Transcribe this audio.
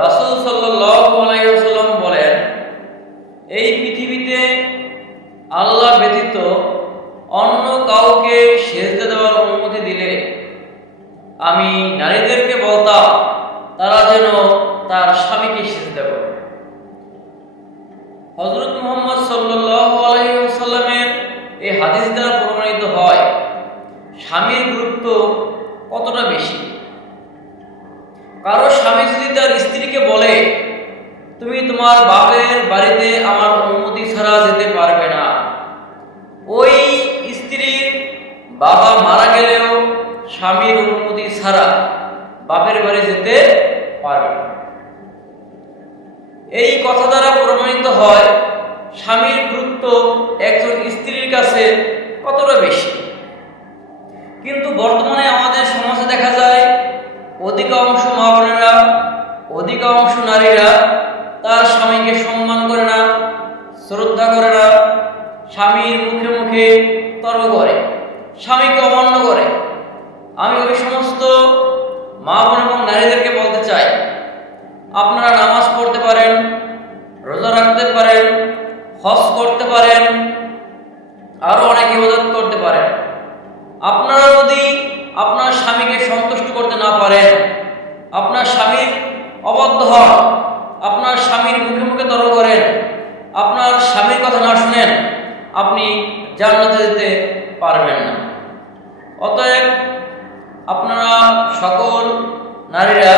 রাসূল সাল্লাল্লাহু আলাইহি ওয়াসাল্লাম বলেন, এই পৃথিবীতে আল্লাহ ব্যতীত অন্য কাউকে সেজদা দেওয়ার অনুমতি দিলে আমি নারীদেরকে বলতাম তারা যেন তার স্বামীকে সেজদা করে। হযরত মুহাম্মদ সাল্লাল্লাহু আলাইহি ওয়াসাল্লামের এই হাদিস দ্বারা প্রমাণিত হয় স্বামীর গুরুত্ব কতটা বেশি। কারো স্বামী যদি তার স্ত্রীকে বলে, তুমি তোমার বাপের বাড়িতে আমার অনুমতি ছাড়া যেতে পারবে না, ওই স্ত্রীর বাবা মারা গেলেও স্বামীর অনুমতি ছাড়া বাপের বাড়ি যেতে পারবে না। এই কথা দ্বারা প্রমাণিত হয় স্বামীর গুরুত্ব একজন স্ত্রীর কাছে কতটা বেশি। কিন্তু বর্তমানে আমাদের সমাজে দেখা যায় অধিকাংশ মা বোনেরা, অধিকাংশ নারীরা তার স্বামীকে সম্মান করে না, শ্রদ্ধা করে না, স্বামীর মুখে মুখে তর্ক করে, স্বামীকে অমান্য করে। আমি ওই সমস্ত মা বোন এবং নারীদেরকে বলতে চাই, আপনারা নামাজ পড়তে পারেন, রোজা রাখতে পারেন, হজ করতে পারেন, আরো অনেক ইবাদত করতে পারেন। আপনারা যদি আপনার স্বামীকে সন্তুষ্ট করতে না পারেন, আপনার স্বামীর অবাধ্য হন, আপনার স্বামীর মুখে মুখে তর্ক করেন, আপনার স্বামীর কথা না শুনেন, আপনি জান্নাতে যেতে পারবেন না। অতএব আপনারা সকল নারীরা